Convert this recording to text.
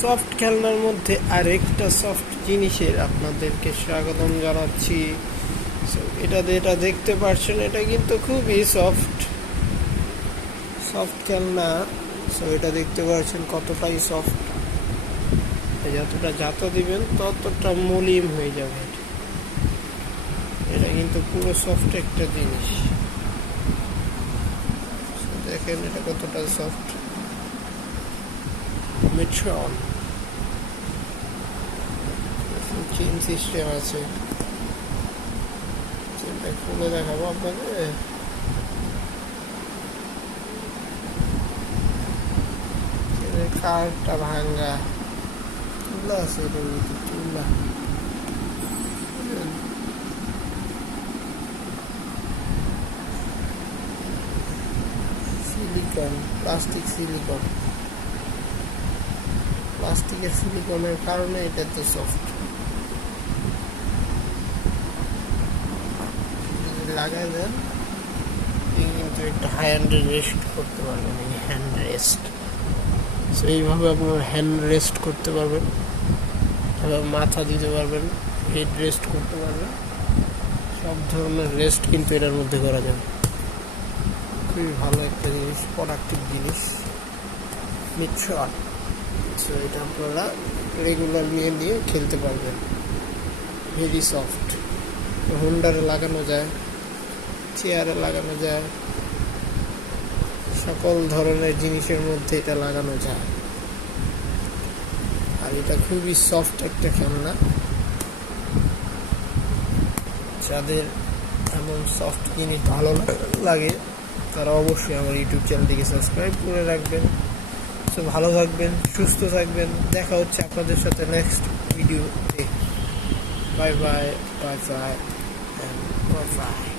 Soft খেলনার মধ্যে আরেকটা সফট জিনিসের আপনাদেরকে স্বাগতম জানাচ্ছি। এটা দেখতে পাচ্ছেন, এটা কিন্তু খুবই সফট খেলনা। এটা দেখতে পাচ্ছেন কতটাই সফট, যতটা জাতা দিবেন ততটা মলিম হয়ে যাবে। এটা কিন্তু পুরো সফট একটা জিনিস। দেখেন এটা কতটা সফট। মেট্রন চেইন সিস্টেম আছে, চেনটা খুলে দেখাবো আপনাদের। কারটা ভাঙ্গা, চুলা আছে এটার ভিতরে, চুলা সিলিকন, প্লাস্টিকের সিলিকনের কারণে এটা তো সফট। লাগাই দেন কিন্তু একটা হ্যান্ড রেস্ট করতে পারবেন, হ্যান্ড রেস্ট। এইভাবে আপনার হ্যান্ড রেস্ট করতে পারবেন, মাথা দিতে পারবেন, হেড রেস্ট করতে পারবেন, সব ধরনের রেস্ট কিন্তু এটার মধ্যে করা যাবে। খুবই ভালো একটা জিনিস, প্রোডাক্টিভ জিনিস মেট্রন। এটা আপনারা রেগুলার নিয়ে খেলতে পারবেন। ভেরি সফট, হোল্ডারে লাগানো যায়, চেয়ারে লাগানো যায়, সকল ধরনের জিনিসের মধ্যে এটা লাগানো যায়। আর এটা খুবই সফট একটা খেলনা। যাদের এমন সফট জিনিস ভালো লাগে তারা অবশ্যই আমার ইউটিউব চ্যানেলটিকে সাবস্ক্রাইব করে রাখবেন। তো ভালো থাকবেন, সুস্থ থাকবেন। দেখা হচ্ছে আপনাদের সাথে নেক্সট ভিডিওতে। Bye bye, bye bye, bye bye.